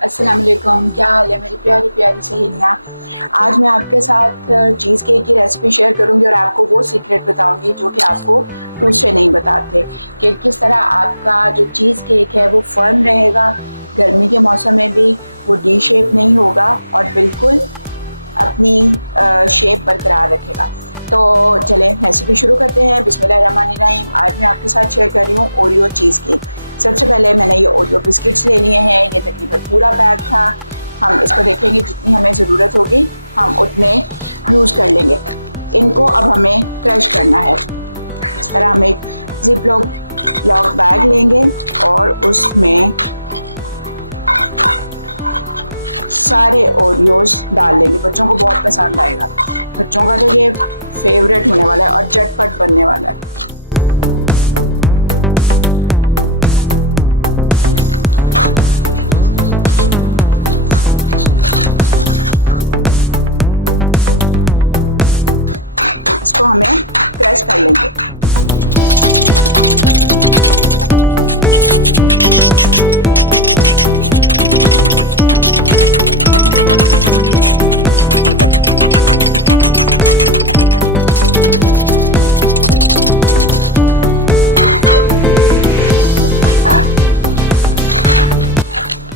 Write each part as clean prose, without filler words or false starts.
अस्सलाम वालेकुम, क्या हाल है मेरी प्यारी प्यारी सहेलियाँ। आज मैं आपके साथ चीज़ केक की रेसिपी शेयर करूंगी और आपको वो सीक्रेट बताऊंगी जो कि आपको दूसरे नहीं बताते, कि किस तरह आपका जो चीज़ केक है वो फर्म रहेगा, गर्मी के मौसम में भी वो डी शेप नहीं होगा और बिल्कुल अपनी शेप बरकरार रखेगा। तो चलें रेसिपी शुरू करते हैं। बिस्मिल्लाहिर्रहमानिर्रहीम। आज मैं आपके साथ शेयर कर रही हूँ ओरियो चीज़ केक। सबसे पहले मैंने ये ओरियो बिस्किट्स ले लिए हैं, ये तकरीबन पूरा बैग था। हम इसको देखेंगे, जितनी हमें ज़रूरत होगी हम उतने यूज़ कर लेंगे। इनको अब हमें क्रश करना है। इस तरह हम एक जिप लॉक बैग लेंगे और उसमें सारे ओरियोज डाल लेंगे। बच्चों को बहुत पसंद आएगा, बच्चों का तो ये फेवरेट होने वाला है और झटपट बनने वाला है। इसको हमें क्रश कर लेंगे।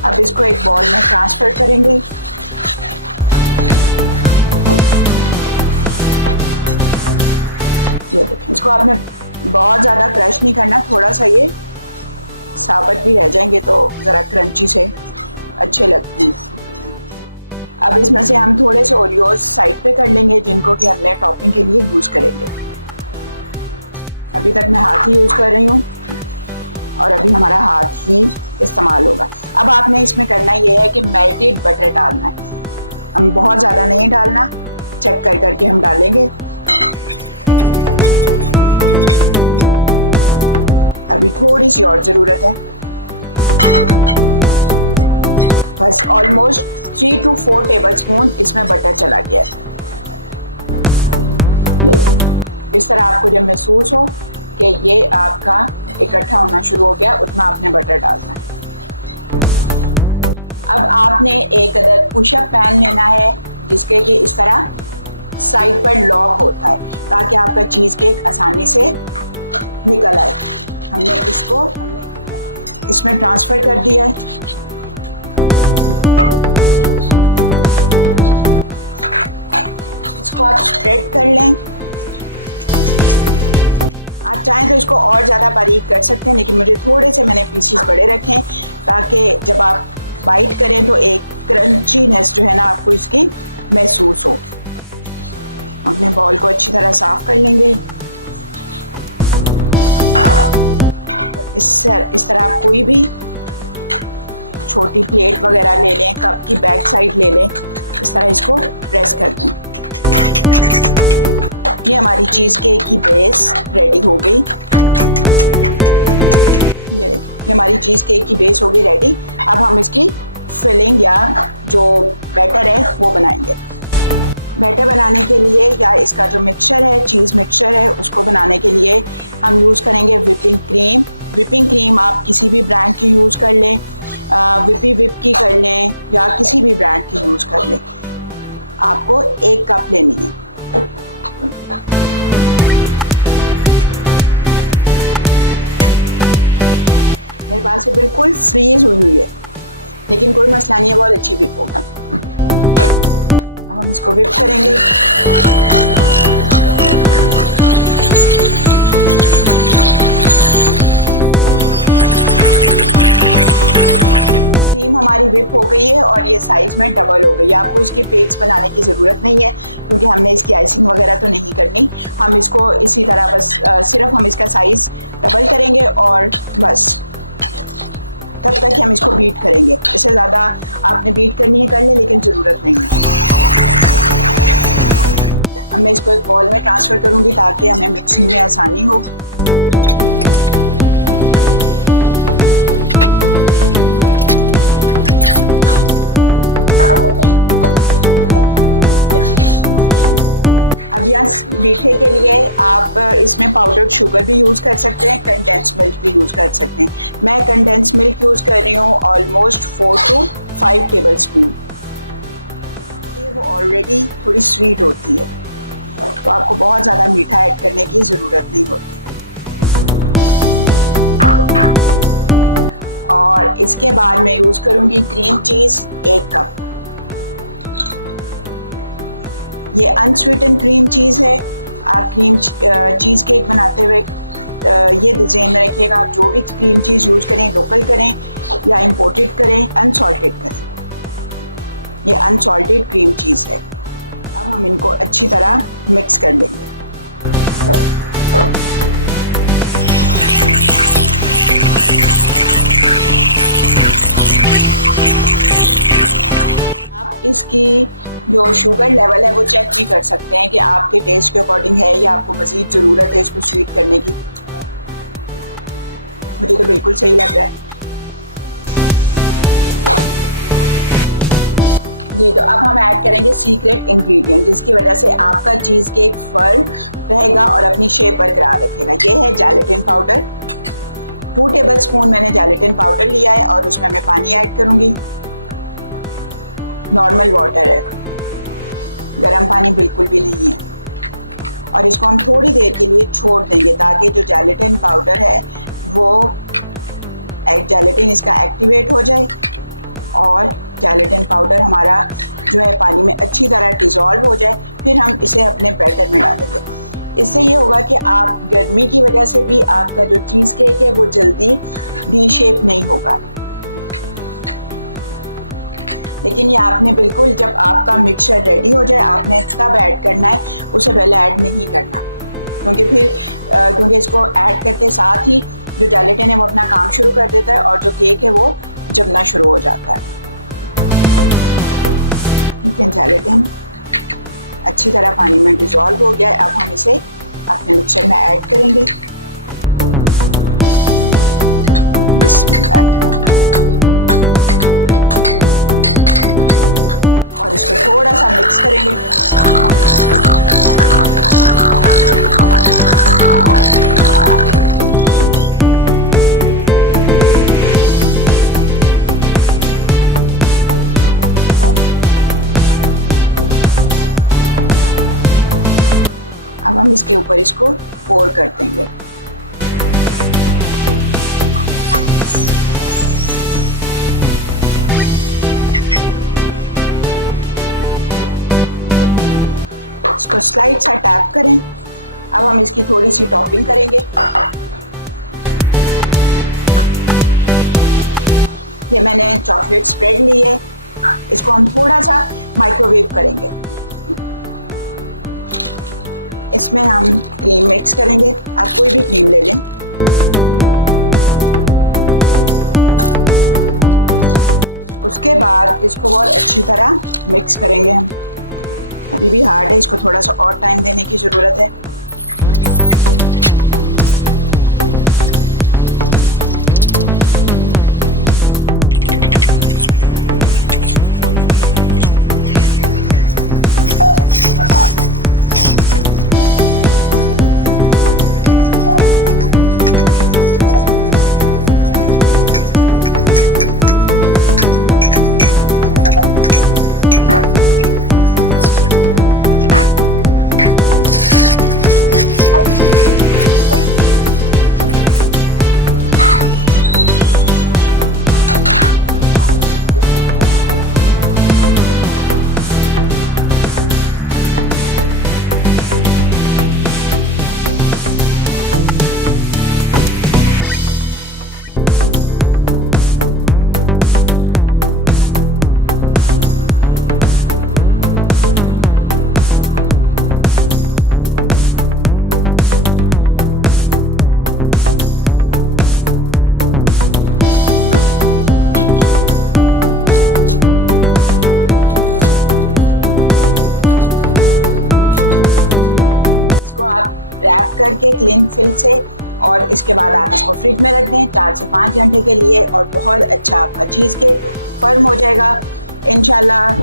अब इसको एक बॉल में ट्रांसफर करेंगे। ये देखें, इसको आपने बहुत ज़्यादा क्रश नहीं करना, थोड़ा सा ये साबुत भी रह जाएंगे तो ज़रा क्रंची से अच्छे लगते हैं। अब इसमें से हम थोड़े से ओरियोज साइड पे कर लेंगे, जिनको कि हमने टॉपिंग के लिए यूज़ करेंगे। अभी तक मैं हाथ ही यूज़ कर रही हूँ और अभी हमारा हाथ ही इस्तेमाल होगा। अब आपने इसमें करना ये है कि मेल्टेड बटर डालना है। हम बहुत ज़्यादा नहीं डालना, चेक कर करके हम डालेंगे। अभी थोड़ी सी और ज़रूरत है, बस ऑलमोस्ट 3 to 4 टेबलस्पून इसमें बटर चला गया है। इस तरह आपको जब महसूस हो कि ये आपका इकट्ठा होना शुरू हो गया, उतना आपने बटर डालना है। अब आपने एक अदद पुशअप पैन लेना है, जिसके कि इस तरह साइड पर लॉक होता है, ताकि आपका चीज़ केक आसानी से निकल आए। हमने इसको इसमें ट्रांसफ़र कर दिया है। इसको आप स्प्रेड कर लें। आप चाहें तो इसको और ज़्यादा बारीक कर सकते हैं, लेकिन मुझे थोड़े से मैंने पीसेस बड़े रखे हैं, ताकि जब आप बाइट करें तो एक क्रंचीनेस जो है ना आपको इसकी महसूस हो। अपने बॉल को अच्छी तरह साफ़ कर लेंगे। इस तरह आप कोई भी छोटी प्लेट वगैरह ले लें, कप की बैक साइड ले लें, इस तरह इसको प्रेस कर दें। ये हमारी चीज़ केक की बेस रेडी हो गई। ये हमारी चीज़ केक की बेस हो गई रेडी। अब हम इसकी फिलिंग या जो बैटर है वो बनाएंगे। बैटर बनाने के लिए या इसका जो मिक्सचर है, चीज़ मिक्सचर है, उसको बनाने के लिए हम यूज़ करेंगे विपिंग क्रीम। विपिंग क्रीम आप किसी भी ब्रांड की यूज़ कर लें, विप की कर लें या किसी भी ब्रांड की यूज़ कर लें। आपको 1 कप लेनी है। मेरे पास ये बिल्कुल फ्रीज हुई है, लेकिन कोई मसला नहीं है, बहुत अच्छी विप होगी। अब हम इसको विप करेंगे। क्रीम हमारी विप डिप हो गई है और ये साइज़ में डबल हो गई है। आपको इसके पेक्स बनाने की ज़रूरत नहीं है क्योंकि हमने इसकी आइसिंग वगैरह तो नहीं करनी। हम इसको इसी तरह बस सिर्फ हम इसका साइज़ डबल करेंगे और बस तब तक हम इसको बीट करेंगे। इससे ज़्यादा आपने बीट करनी है कर ले, लेकिन ज़रूरत नहीं है। अब मैं इसको एक बॉल में ट्रांसफ़र करूँगी ताकि हमें मिक्सिंग में आसानी हो। अब यहाँ मीठे के लिए आप इसमें पाउडर्ड शुगर भी यूज़ कर सकते हैं, कंडेंस मिल्क भी यूज़ कर सकते हैं। मैं कंडेंस मिल्क यूज़ कर रही हूँ ऑलमोस्ट 4 to 5 टेबल स्पून। ये वो ऑलरेडी थोड़ी स्वीट होती है तो आपको बहुत ज़्यादा मीठा ऐड करने की ज़रूरत नहीं होती। और इसके बाद मैं यूज़ करूँगी क्रीम चीज़ 1 कप। ये अनस्वीटेंड क्रीम चीज़ है। आप क्रीम चीज़ केक बनाते हुए ये ध्यान में रखिएगा, आप जो भी क्रीम चीज़ यूज़ करें, लोकल करें या इंपोर्टेड करें, अनसॉल्टेड करें। ये अनसॉल्टेड क्रीम चीज़ है। अब हम इनको अच्छी तरह मिक्स कर लेंगे। आप इसकी जो शुगर लेवल है वो चेक भी कर सकते हैं कि आपके टेस्ट के अकॉर्डिंग है या आपको मज़ीद ज़रूरत है इसको स्वीट करने की। मुझे तो बिल्कुल सही लग रहा है जी। तो अब हम ऐड करेंगे सीक्रेट इंग्रेडिएंट जिसकी वजह से आपका चीज़ केक फर्म रहेगा और अपनी शेप बरकरार रखेगा। ये है जेलेटिन पाउडर। 2 टेबल स्पून मैंने जेलेटिन पाउडर लिया है और उसमें मैं पानी ऐड करूँगी। नॉर्मल वाटर है, गर्म पानी बिल्कुल भी नहीं है। और इसको हम थोड़ी देर के लिए छोड़ देंगे ताकि जो जेलेटिन पाउडर है वो जेलेटिन इसका एक्टिवेट हो जाए और जेलेटिन पाउडर हमारा जो है पानी में अच्छी तरह डिज़ोल्व हो जाए। फिर हम इसे अपने बैटर में डालेंगे। इससे ये होगा कि आप गर्मी की वजह से भी आपका जो चीज़ केक है वो जल्दी डी शेप नहीं होगा। लेकिन ये आपने बिल्कुल जब आपका मिक्सचर रेडी हो जाए आपने तब ऐड करना है, उससे पहले ऐड नहीं करना क्योंकि इसको ऐड करते साथ ही जो जेलेटिन है वो अपना काम शुरू कर देता है और जो केक है वो जमना शुरू हो जाता है। ठीक है, जेलेटिन अच्छी तरह पानी में डिज़ोल्व हो गया है। अब हम इसे अपने मिक्सचर में ऐड करेंगे। और इसको थोड़ा सा मिक्स करेंगे। अब हम इसके ऊपर इसको पोर कर देंगे। इसको स्लाइड सा टैप करें। अब हम इसकी थोड़ी सी टॉपिंग करेंगे। ये मैंने चॉकलेट स्प्रेड ली है, इसको हम थोड़ा सा माइक्रोवेव करेंगे। इसमें हम क्रीम मिक्स करेंगे। आप कोई भी क्रीम ले लें। उसके बाद इसको बहुत अच्छी तरह मिक्स करेंगे हम। अभी भी हार्ड है, इसको थोड़ा सा और टाइम देने की ज़रूरत है। रैप करके क्लीन फिल से, और इसके बाद आप इसको फ्रिज में रख दें 4 से 5 घंटे के लिए, और बहुत अच्छा आपका चीज़ केक फर्म हो जाएगा इंशाल्लाह।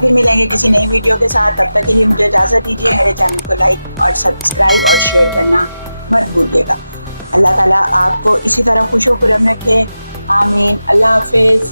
फिर मिलेंगे किसी नई वीडियो के साथ, तब तक के लिए मुझे इजाज़त दीजिए। मेरे चैनल को लाइक और सब्सक्राइब और शेयर करना मत भूलिएगा। अल्लाह ताला आपको इसी तरह खुश खुरम रखे, आमीन। अल्लाह हाफिज़।